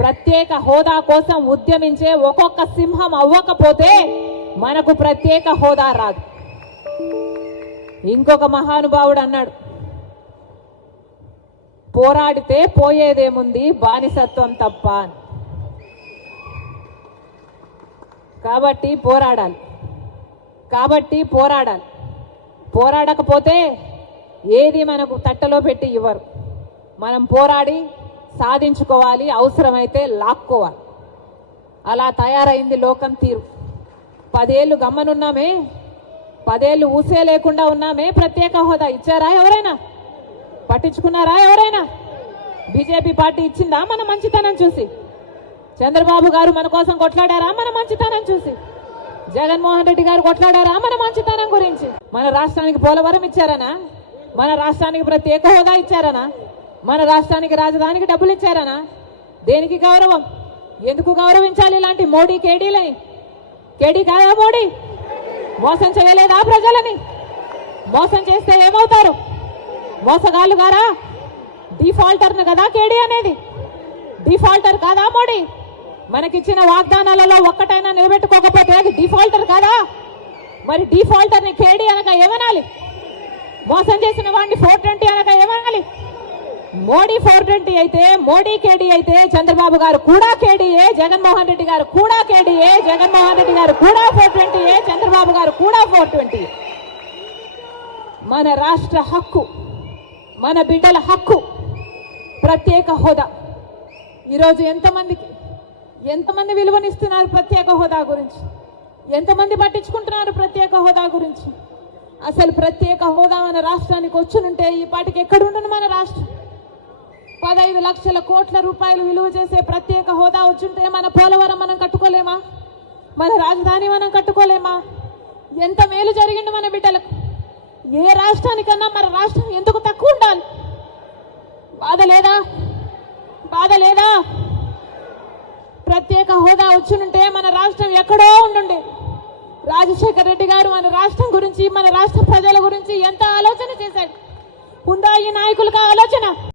ప్రత్యేక హోదా కోసం ఉద్యమించే ఒక్కొక్క సింహం అవ్వకపోతే మనకు ప్రత్యేక హోదా రాదు. ఇంకొక మహానుభావుడు అన్నాడు, పోరాడితే పోయేదేముంది బానిసత్వం తప్ప అని. కాబట్టి పోరాడాలి. పోరాడకపోతే ఏది మనకు తట్టలో పెట్టి ఇవ్వరు. మనం పోరాడి సాధించుకోవాలి, అవసరమైతే లాక్కోవాలి. అలా తయారైంది లోకం తీరు. 10 ఏళ్ళు గమ్మనున్నామే, 10 ఏళ్ళు ఊసే లేకుండా ఉన్నామే. ప్రత్యేక హోదా ఇచ్చారా ఎవరైనా? పట్టించుకున్నారా ఎవరైనా? బీజేపీ పార్టీ ఇచ్చిందా మన మంచితనం చూసి? చంద్రబాబు గారు మన కోసం కొట్లాడారా మన మంచితనం చూసి? జగన్మోహన్ రెడ్డి గారు కొట్లాడారా మన మంచితనం గురించి? మన రాష్ట్రానికి పోలవరం ఇచ్చారనా? మన రాష్ట్రానికి ప్రత్యేక హోదా ఇచ్చారనా? మన రాష్ట్రానికి రాజధానికి డబ్బులు ఇచ్చారనా? దేనికి గౌరవం? ఎందుకు గౌరవించాలి ఇలాంటి మోడీ కేడీలని? కేడీ కాదా మోడీ? మోసం చేయలేదా ప్రజలని? మోసం చేస్తే ఏమవుతారు? మోసగాళ్ళు గారా? డిఫాల్టర్ను కదా కేడీ అనేది. డిఫాల్టర్ కాదా మోడీ? మనకిచ్చిన వాగ్దానాలలో ఒక్కటైనా నిలబెట్టుకోకపోతే అది డిఫాల్టర్ కాదా? మరి డిఫాల్టర్ని కేడీ అనక ఏమనాలి? మోసం చేసిన వాడిని 420 అనక ఏమనాలి? మోడీ 420 అయితే, మోడీ కేడీ అయితే చంద్రబాబు గారు కూడా కేడీయే, జగన్మోహన్ రెడ్డి గారు కూడా కేడీయే, జగన్మోహన్ రెడ్డి గారు కూడా 420, చంద్రబాబు గారు కూడా 420. మన రాష్ట్ర హక్కు, మన బిడ్డల హక్కు ప్రత్యేక హోదా. ఈరోజు ఎంతమంది విలువనిస్తున్నారు ప్రత్యేక హోదా గురించి? ఎంతమంది పట్టించుకుంటున్నారు ప్రత్యేక హోదా గురించి? అసలు ప్రత్యేక హోదా మన రాష్ట్రానికి వచ్చునుంటే ఈ పాటికి ఎక్కడుండను మన రాష్ట్రం? 15 లక్షల కోట్ల రూపాయలు విలువ చేసే ప్రత్యేక హోదా వచ్చుంటే మన పోలవరం మనం కట్టుకోలేమా? మన రాజధాని మనం కట్టుకోలేమా? ఎంత మేలు జరిగింది మన బిడ్డలకు. ఏ రాష్ట్రానికన్నా మన రాష్ట్రం ఎందుకు తక్కువ ఉండాలి? బాధ లేదా? ప్రత్యేక హోదా వచ్చునుంటే మన రాష్ట్రం ఎక్కడో ఉండుండే. రాజశేఖర రెడ్డి గారు మన రాష్ట్రం గురించి, మన రాష్ట్ర ప్రజల గురించి ఎంత ఆలోచన చేశాడు. ఉందా ఈ నాయకులకు ఆలోచన?